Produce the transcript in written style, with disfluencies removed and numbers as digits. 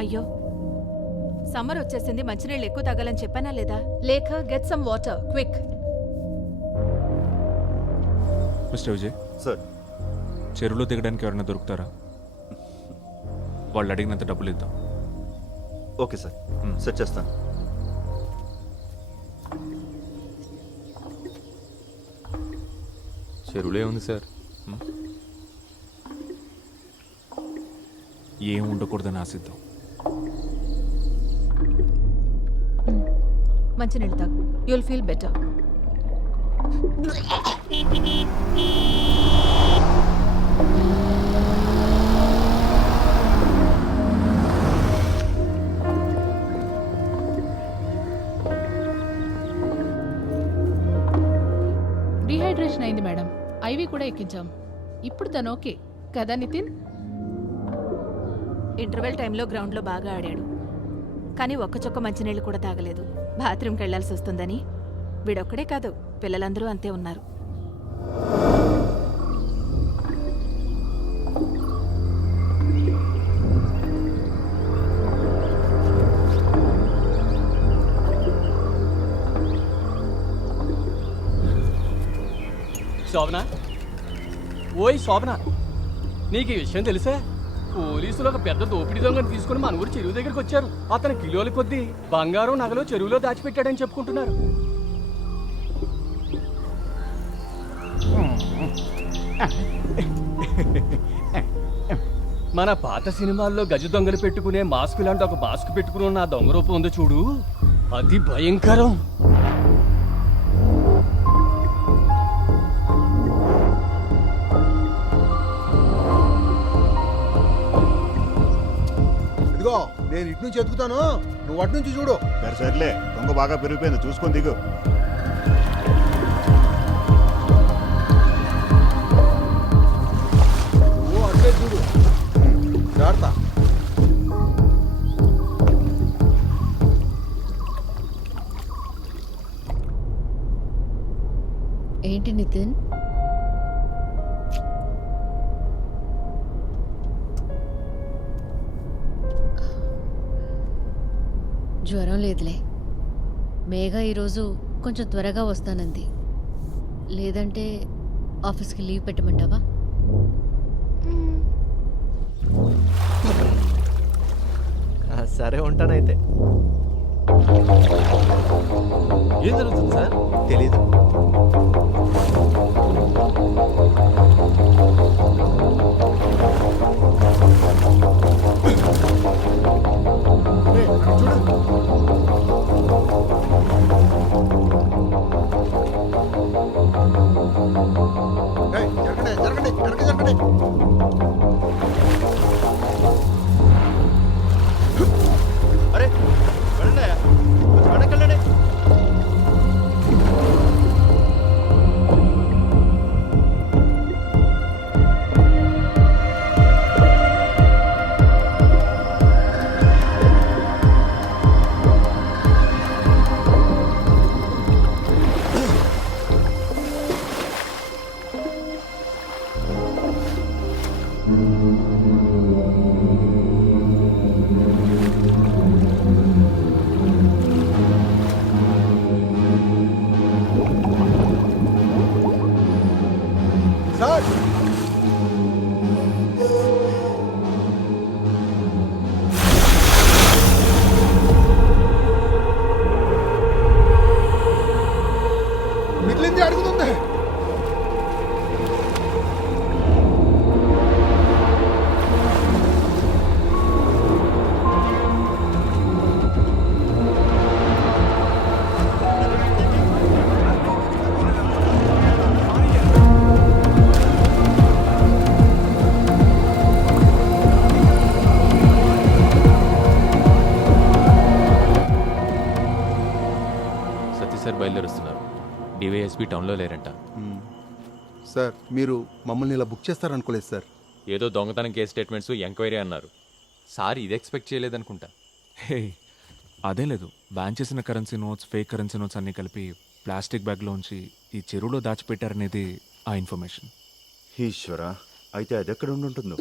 అయ్యో, సమ్మర్ వచ్చేసింది. మంచినీళ్ళు ఎక్కువ తాగాలని చెప్పానా లేదా? లేఖ, get some water quick. Mister Vijay, sir. చెరువులో దిగడానికి ఎవరైనా దొరుకుతారా? వాళ్ళు అడిగినంత డబ్బులు ఇద్దాం. ఓకే సార్, సెట్ చేస్తాను. చెరువులే ఉంది సార్. ఏం ఉండకూడదని ఆశిద్దాం. మంచినీళ్ళు తాగు, యుల్ ఫీల్ బెటర్. డీహైడ్రేషన్ అయింది మేడం, ఐవి కూడా ఎక్కించాం. ఇప్పుడు తను ఓకే కదా నితిన్? ఇంటర్వెల్ టైంలో గ్రౌండ్లో బాగా ఆడాడు, కానీ ఒక్క చుక్క మంచినీళ్ళు కూడా తాగలేదు. బాత్రూమ్కి వెళ్లాల్సి వస్తుందని. వీడొక్కడే కాదు, పిల్లలందరూ అంతే ఉన్నారు. శోభన, ఓయ్ శోభన, నీకు ఈ విషయం తెలుసా? పోలీసులు ఒక పెద్ద దోపిడీ దొంగను తీసుకుని మన ఊరు చెరువు దగ్గరికి వచ్చారు. అతను కిలోల కొద్దీ బంగారం నగలు చెరువులో దాచిపెట్టాడని చెప్పుకుంటున్నారు. మన పాత సినిమాల్లో గజ దొంగలు పెట్టుకునే మాస్క్ లాంటి ఒక మాస్క్ పెట్టుకుని ఉన్న ఆ దొంగ రూపం ఉందో చూడు, అది భయంకరం. ఇదిగో నేను ఇటు నుంచి ఎత్తుకుతాను, నువ్వు అటు నుంచి చూడు. సర్లే, దొంగ బాగా పెరిగిపోయింది, చూసుకొని దిగు. నువ్వు అట్లే చూడు, జాగ్రత్త. ఏంటి నితిన్? జ్వరం లేదులే. మేఘ ఈరోజు కొంచెం త్వరగా వస్తానంది. లేదంటే ఆఫీస్కి లీవ్ పెట్టమంటావా? సరే ఉంటానైతే. ఏం జరుగుతుంది సార్? తెలీదు. జరగండి జరగండి జరగండి జరగండి. అరే వెళ్ళండి, వెనక్కి వెళ్ళండి. సార్, మిగిలింది అడుగుతుంది. సార్ బయలుదేరుస్తున్నారు. డివైఎస్పీ టౌన్లో లేరంట. సార్, మీరు మమ్మల్ని ఇలా బుక్ చేస్తారనుకోలేదు సార్. ఏదో దొంగతనం కేసు స్టేట్మెంట్స్ ఎంక్వైరీ అన్నారు. సార్ ఇది ఎక్స్పెక్ట్ చేయలేదనుకుంటా. హే, అదే లేదు. బ్యాన్ చేసిన currency notes, fake currency notes అన్నీ కలిపి ప్లాస్టిక్ బ్యాగ్లోంచి ఈ చెరువులో దాచిపెట్టారనేది ఆ ఇన్ఫర్మేషన్. ఈశ్వరా, అయితే అది ఎక్కడ ఉంటుందో.